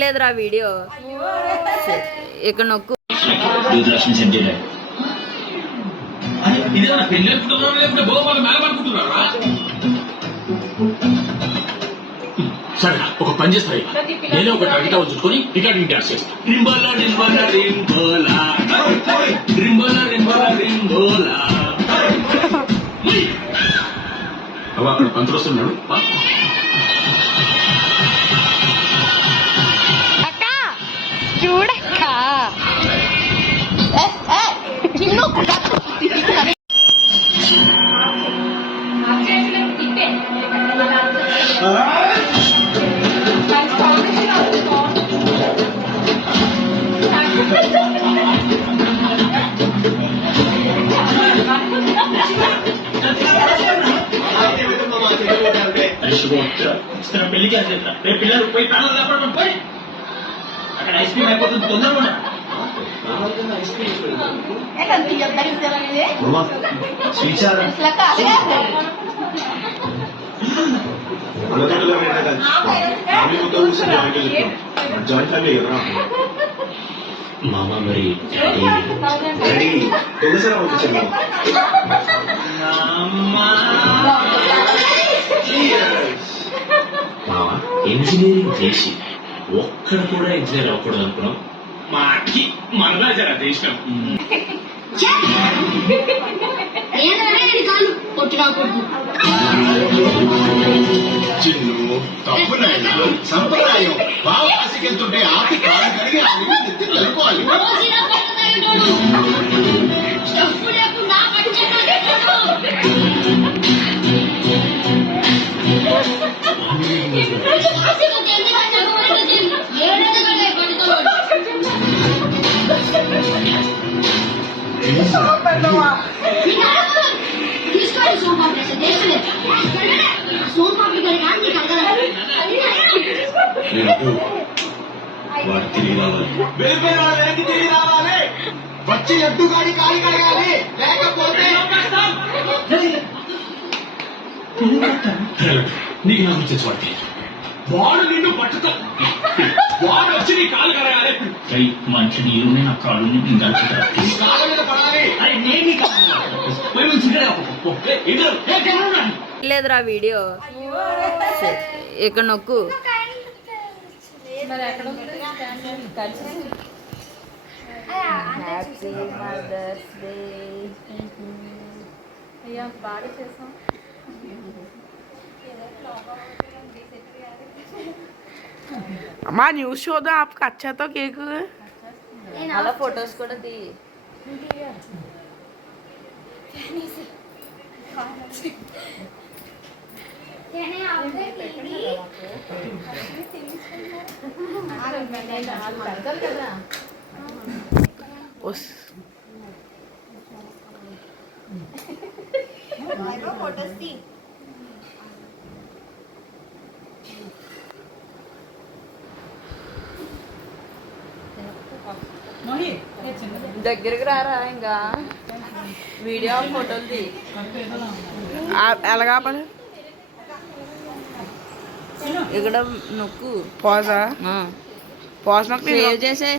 లేదురా వీడియో ఇక్కడ నొక్కు. సరే ఒక పని చేస్తాయి, నేను ఒక కవిత చూసుకొని రికార్డింగ్ డాన్స్ చేస్తాను. రింబోలా రింబోలా రింబోలా రింబోలా రింబోలా రింబోలా. అవ అక్కడ పంతులు వస్తున్నాడు. చూడక్క పెళ్లికి రేపు పిల్లలు పోయి ప్రాణాలు కాపాడడం పోయి అక్కడ ఐస్ క్రీమ్ అయిపోతుంది. తొందరగా మామా మరి మామా ఇంజనీరింగ్ చేసి ఒక్కడ కూడా ఇంజనీర్ అవ్వకూడదు అనుకున్నాం. మా అక్కి మనలా జర చేసినాం. చిన్ను తప్పునైనా సంప్రదాయం బాగా ఆశకెళ్తుంటే ఆపి కాలు కడిగి వెళ్ళిపోవాలి. వాడు తిరిగి రావాలి, వచ్చి ఎద్దుగాడి కాలి కడగాలి, లేకపోతే నీకు నాకు వచ్చేసి వాడికి వాడు నిన్ను పట్టుకో, వాడు వచ్చి నీ కాలు కడగాలి. మంచి నీళ్ళునే నా కాళ్ళు కాళ్ళ మీద పడాలి. లేదురా వీడియో ఇక్కడ నొక్కు. Happy mother's day. అయ్యా బాగా చేసాం. अम्मा न्यूज शो दो आपका अच्छा तो केक అలా ఫొటోస్ కూడా తీ. ఫొటోస్ తీ. దగ్గరికి రారా ఇంకా వీడియో ఫోటోలు తీ. ఎలాగా పని ఇక్కడ నొక్కు. పాజా సేవ్ చేసే